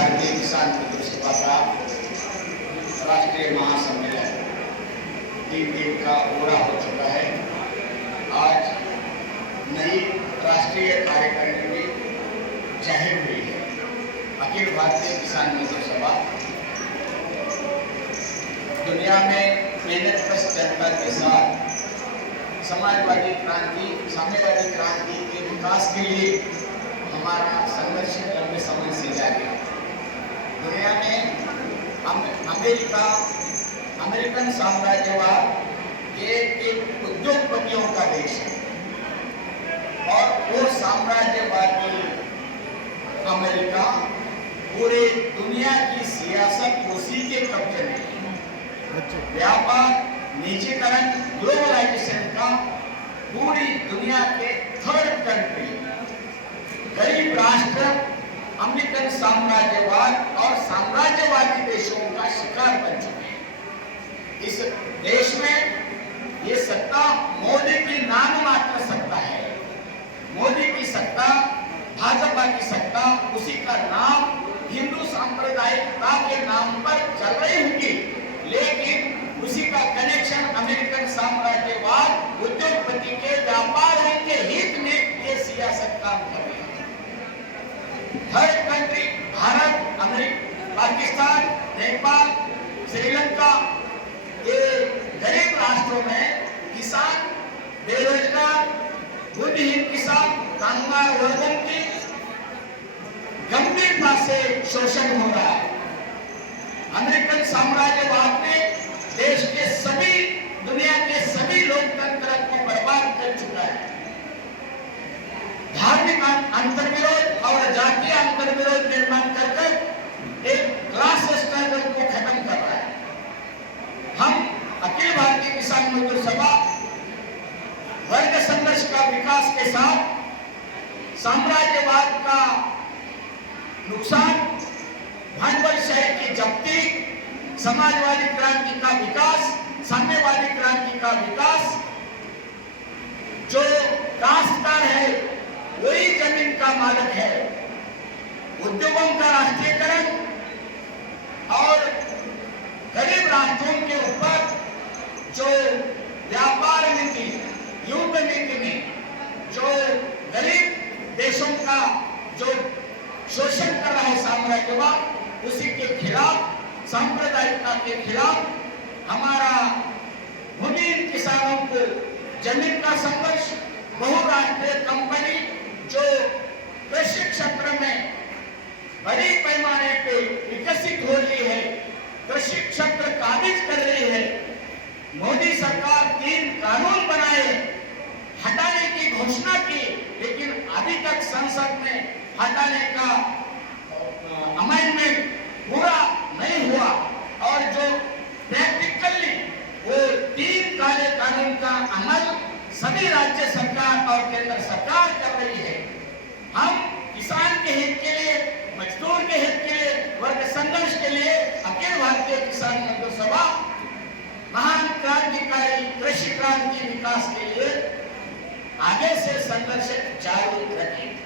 भारतीय किसान मजदूर सभा का राष्ट्रीय महासम्मेलन 3 दिन का पूरा हो चुका है। आज नई राष्ट्रीय कार्यकारिणी जाहिर हुई है। अखिल भारतीय किसान मजदूर सभा दुनिया में मेहनतकश जनता के साथ समाजवादी क्रांति, साम्यवादी क्रांति के विकास के लिए हमारा संघर्ष लंबे समय से जारी है। दुनिया में अमेरिकन साम्राज्यवाद एक उद्योगपतियों का देश है और वो साम्राज्यवादी अमेरिका पूरे दुनिया की सियासत उसी के कब्जे में है। व्यापार, निजीकरण, ग्लोबलाइजेशन का पूरी दुनिया के थर्ड कंट्री, गरीब राष्ट्र अमेरिकन साम्राज्यवाद और साम्राज्यवादी देशों का शिकार बन चुके हैं। इस देश में ये सत्ता मोदी की नाम मात्र सत्ता है। मोदी की सत्ता, भाजपा की सत्ता, उसी का नाम हिंदू सांप्रदायिकता के नाम पर चल रही होगी, लेकिन उसी का कनेक्शन अमेरिकन साम्राज्यवाद, उद्योगपति के, व्यापारियों के हित में ये सियासत काम कर रही है। Third country Bharat, America, Pakistan, Nepal, Sri Lanka, ये गरीब राष्ट्रों में किसान, बेरोजगार, बुद्धिहीन किसान, कामगार वर्गों की गंभीरता से शोषण हो रहा है। अमेरिकन साम्राज्यवाद ने देश के सभी, दुनिया के सभी लोकतंत्र को बर्बाद कर चुका है। धार्मिक अंतर्विरोध और जातीय अंतर्विरोध निर्माण कर एक क्लास स्ट्रगल को खत्म कर रहा है। हम अखिल भारतीय किसान मजदूर सभा वर्ग संघर्ष का विकास के साथ साम्राज्यवाद का नुकसान, भांडवलशाही की जब्ती, समाजवादी क्रांति का विकास, साम्यवादी क्रांति का विकास, जो काश्तकार है वही जमीन का मालिक है, उद्योगों का राष्ट्रीयकरण और गरीब राष्ट्रों के ऊपर जो व्यापार नीति, युद्ध नीति में जो गरीब देशों का जो शोषण कर रहा है साम्राज्यवाद, उसी के खिलाफ, सांप्रदायिकता के खिलाफ हमारा भूमिहीन किसानों को जमीन का संघर्ष, बहुराष्ट्रीय कंपनी जो कृषि क्षेत्र में बड़े पैमाने पे विकसित हो रही है, कृषि क्षेत्र काबिज कर रही है। मोदी सरकार 3 कानून बनाए, हटाने की घोषणा की, लेकिन अभी तक संसद में हटाने का अमेंडमेंट पूरा नहीं हुआ और जो प्रैक्टिकली वो 3 काले कानून का अमल सभी राज्य सरकार और केंद्र सरकार कर रही है। हम किसान के हित के लिए, मजदूर के हित के लिए, वर्ग संघर्ष के लिए अखिल भारतीय किसान मजदूर सभा महान क्रांतिकारी कृषि क्रांति विकास के लिए आगे से संघर्ष जारी रखेंगे।